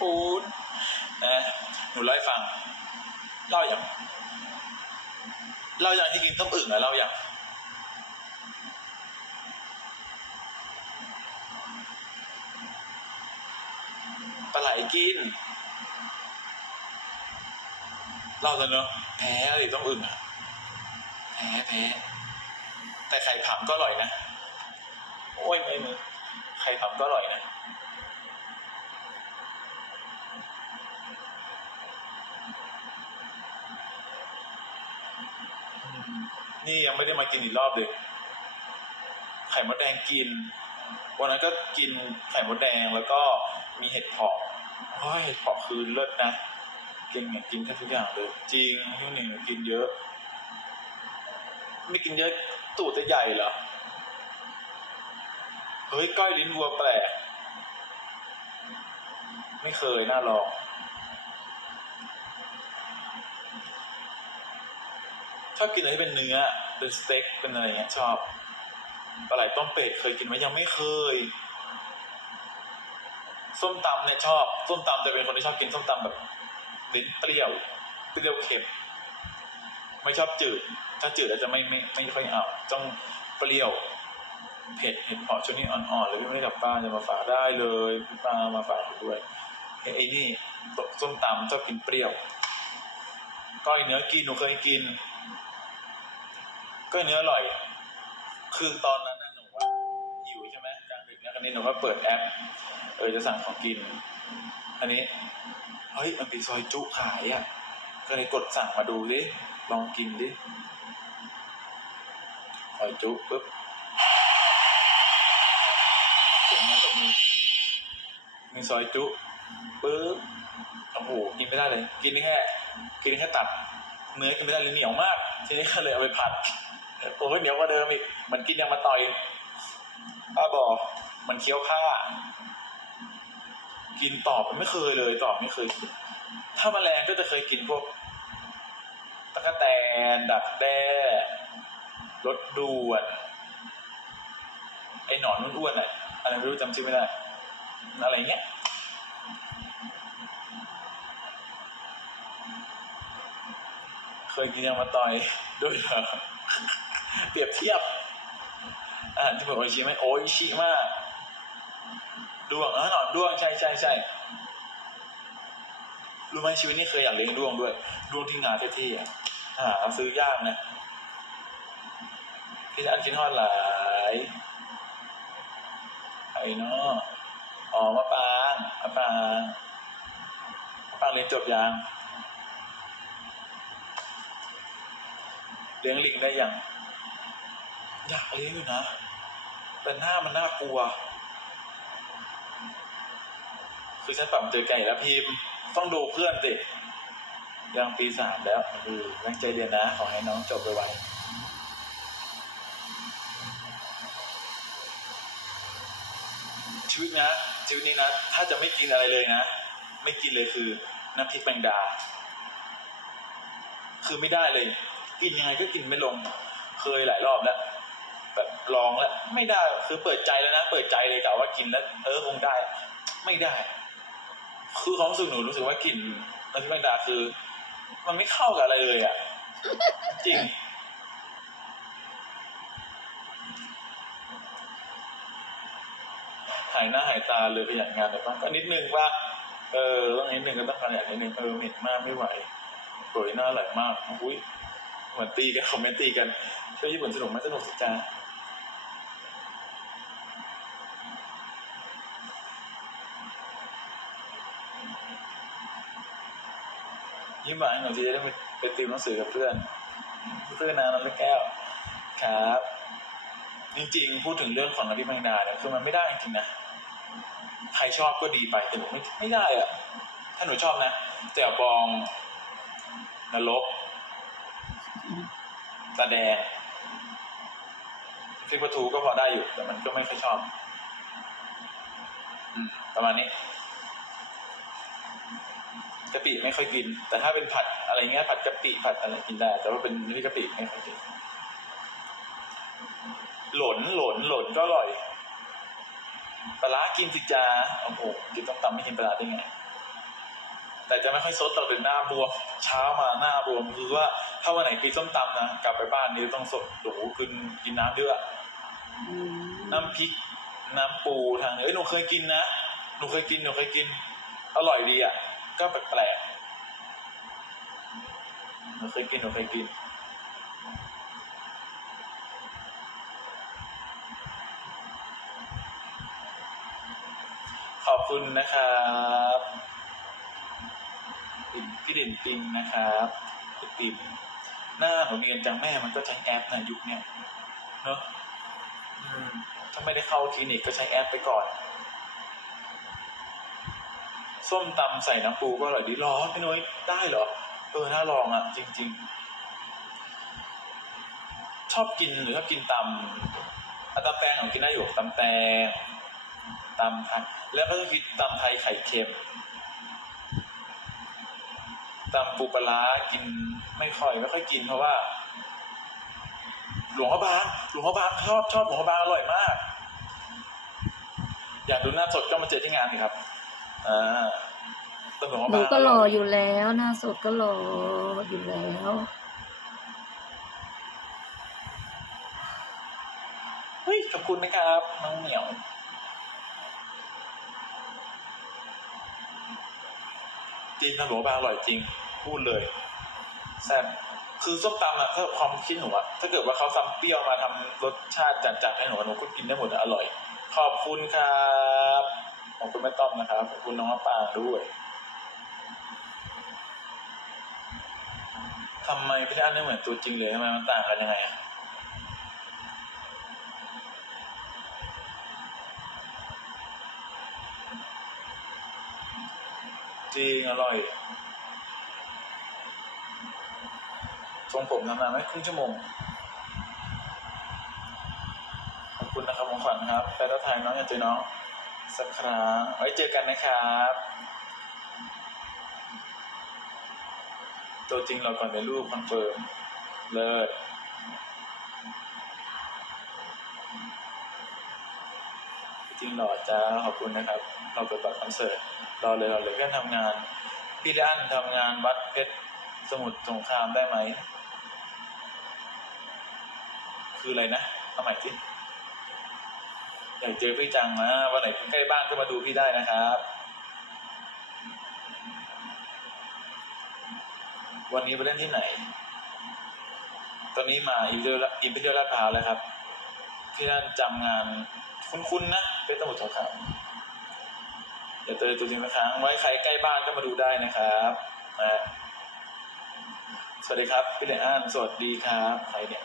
ปูนนะหนูเล่าให้ฟังเล่าอย่างเล่าอย่างที่กินต้มอึ่งอะเล่าอย่างปลาไหลกินเล่าแล้วเนอะแพ้เลยต้มอึ่งอะแพ้แพ้แต่ไข่ผำก็อร่อยนะโอ้ยไม่มือไข่ผำก็อร่อยนะ นี่ยังไม่ได้มากินอีกรอบเลย ไข่มดแดงกิน วันนั้นก็กินไข่มดแดงแล้วก็มีเห็ดเผาะเฮ้ยเห็ดเผาะคือเลิศนะก่งเนี่ยกินแทบทุกอย่างเลย จริงพี่หนึ่งกินเยอะ ไม่กินเยอะตูดจะใหญ่เหรอ เฮ้ยก้อยลิ้นวัวแปลก ไม่เคยน่าลอง ชอบกินอะไรที่เป็นเนื้อ เป็นสเต็ก เป็นอะไรเงี้ยชอบปลาไหลต้มเป็ดเคยกินไหมยังไม่เคย ส้มตำเนี่ยชอบ ส้มตำจะเป็นคนที่ชอบกินส้มตำแบบลิ้นเปรี้ยว เปรี้ยวเค็ม ไม่ชอบจืด ถ้าจืดแล้วจะไม่ไม่ไม่ค่อยเอาต้องเปรี้ยว เผ็ดเห็ดเพาะช่วงนี้อ่อนๆเลยพี่ไม่ได้กลับบ้านจะมาฝากได้เลยพี่ป้ามาฝากด้วยไอ้นี่ส้มตำชอบกินเปรี้ยว ก้อยเนื้อกินหนูเคยกิน ก้อยเนื้ออร่อย คือตอนนั้นน่ะหนูว่าหิวใช่ไหมกลางดึกนะอันนี้หนูก็เปิดแอป เออจะสั่งของกิน อันนี้ เฮ้ยมันมีซอยจุขายอะ ก็เลยกดสั่งมาดูดิลองกินดิซอยจุปุ๊บเสียงมาตบมือมีซอยจุปุ๊บโอ้โหกินไม่ได้เลย กินได้แค่ กินได้แค่ตัดเนื้อกินไม่ได้เลยเหนียวมาก ทีนี้ก็เลยเอาไปผัด โอ้ยเหนียวกว่าเดิมอีกเหมันกินยังมาต่อยป้าบอกมันเคี้ยวผ้า กินตอบมันไม่เคยเลย ตอบไม่เคยกินถ้าแมลงก็จะเคยกินพวกตะกแตนดักแด้รถด่วนไอ้หนอนอ้วนๆอะอะไรไม่รู้จำชื่อไม่ได้ อะไรเงี้ยเคยกินยังมาต่อยด้วยเหรอ เปรียบเทียบอาหารที่เหมือนโออิชิไหมโออิชิมากดวงเออหนอนดวงใช่ใช่ใช่รู้ไหมชีวิตนี้เคยอยากเลี้ยงดวงด้วยดวงที่งาเท่ๆอะหาซื้อยากนะพี่อันคิดฮอดหลายใครเนาะอ๋อมะปางมะปางมะปางเรียนจบยังเลี้ยงลิงได้ยัง อยากเลี้ยงอยู่นะ แต่หน้ามันน่ากลัว คือฉันปรับเจอไก่แล้วพิมพ์ ต้องดูเพื่อนสิยังปีสามแล้วเออตั้งใจเรียนนะ ขอให้น้องจบไปไวชีวิตนะชีวิตนี้นะ ถ้าจะไม่กินอะไรเลยนะ ไม่กินเลยคือน้ำพริกแมงดา คือไม่ได้เลย กินยังไงก็กินไม่ลง เคยหลายรอบแล้ว แบบลองแล้วไม่ได้คือเปิดใจแล้วนะ เปิดใจเลยกะว่ากินแล้ว เออคงได้ ไม่ได้ คือความรู้สึกหนูรู้สึกว่ากลิ่นน้ำพริกแมงดาคือ มันไม่เข้ากับอะไรเลยอะ จริงหายหน้าหายตาเลยขยันงานแต่บ้างก็นิดนึงว่า เออต้องนิดนึงก็ต้องขยันนิดนึงเออเหม็นมากไม่ไหวสวยหน้าไหลมากอุ้ยเหมือนตีกันคอมเมนต์ตีกันเที่ยวญี่ปุ่นสนุกไหมสนุกสิจ้า ยิ้มหวานหน่อยทีจะได้ไปไปติวหนังสือกับเพื่อน เพื่อนนะน้องเล็กแก้ว ครับ จริงๆ พูดถึงเรื่องของอภิมังดาเนี่ยคือมันไม่ได้จริงๆนะใครชอบก็ดีไปแต่หนูไม่ไม่ได้อะถ้าหนูชอบนะแจ่บองนรกตาแดงพิกปลาทูก็พอได้อยู่ แต่มันก็ไม่ค่อยชอบ อืม ประมาณนี้ะปิไม่ค่อยกิน แต่ถ้าเป็นผัดอะไรเงี้ยผัดกะปิผัดอะไรกินได้ แต่ว่าเป็นนี่กะปิไม่ค่อยกินหลนหลนหลนก็อร่อยปลากินสิจาโอ้โหกินต้มตำไม่กินปลาได้ไง แต่จะไม่ค่อยซดเราเป็นหน้าบวม เช้ามาหน้าบวมคือว่าถ้าวันไหนกินส้มตำนะกลับไปบ้านนี่ต้องสดโอ้โหกินกินน้ำเยอะน้ำพริก น้ำปูทางเอ้ยหนูเคยกินนะหนูเคยกินหนูเคยกิน อร่อยดีอะ ก็แปลกๆหนูเคยกินหนูเคยกิน ขอบคุณนะครับปิ่นพี่เด่นปิงนะครับพี่ติ่มหน้าหนูเนียนจังแม่มันก็ใช้แอปนะยุคเนี้ยเนอะอืมถ้าไม่ได้เข้าคลินิกก็ใช้แอปไปก่อน ส้มตำใส่น้ำปูก็อร่อยดีหรอพี่นุ้ยได้เหรอเออน่าลองอะ จริง ๆ ชอบกินหรือชอบกินตำอะตำแตงของกินได้อยู่ตำแตงตำไทยแล้วก็จะกินตำไทยไข่เค็มตำปูปลาร้ากินไม่ค่อยไม่ค่อยกินเพราะว่า หลวงพ่อบางหลวงพ่อบางชอบชอบหลวงพ่อบางอร่อยมาก อยากดูหน้าสดก็มาเจอที่งานสิครับ อ่าตำหลวงพ่อหนูบางก็รออยู่แล้วหน้าสดก็รออยู่แล้ว เฮ้ยขอบคุณนะครับน้องเหมียว จริงตำหลวงพ่อบางอร่อยจริง พูดเลยแซ่บคือส้มตำอะถ้าความคิดหนูอะถ้าเกิดว่าเขาทำเปรี้ยวมาทำรสชาติจัดๆให้หนูหนูก็กินได้หมดอะอร่อย ขอบคุณครับ ขอบคุณแม่ต้อมนะครับ ขอบคุณน้องปางด้วยทำไมพี่อันไม่เหมือนตัวจริงเลยทำไมมันต่างกันยังไงอะจริงอร่อยทรงผมทำนานไหมครึ่งชั่วโมง ขอบคุณนะครับของขวัญครับแฟนทักทายน้องอย่ากเจน้อง สักครั้งไว้เจอกันนะครับ ตัวจริงเราก่อนในรูปคอนเฟิร์ม เลิศจริงหล่อจ้าขอบคุณนะครับ เราเปิดบัตรคอนเสิร์ตรอเลยรอเลยเพื่อนทำงาน พี่ด้นทำงานวัดเพชรสมุทรสงครามได้ไหม คืออะไรนะเอาใหม่สิ อยากเจอพี่จังนะวันไหนใกล้บ้านก็มาดูพี่ได้นะครับ วันนี้ไปเล่นที่ไหน ตอนนี้มาอิมพีเรียลอิมพีเรียลลาดพร้าวแล้วครับ พี่ด้านจำงานคุ้นๆนะเพชรสมุทรสงครามอย่าเจอตัวจริงสักครั้งไว้ใครใกล้บ้านก็มาดูได้นะครับนะสวัสดีครับพี่เลอันสวัสดีครับใครเนี่ย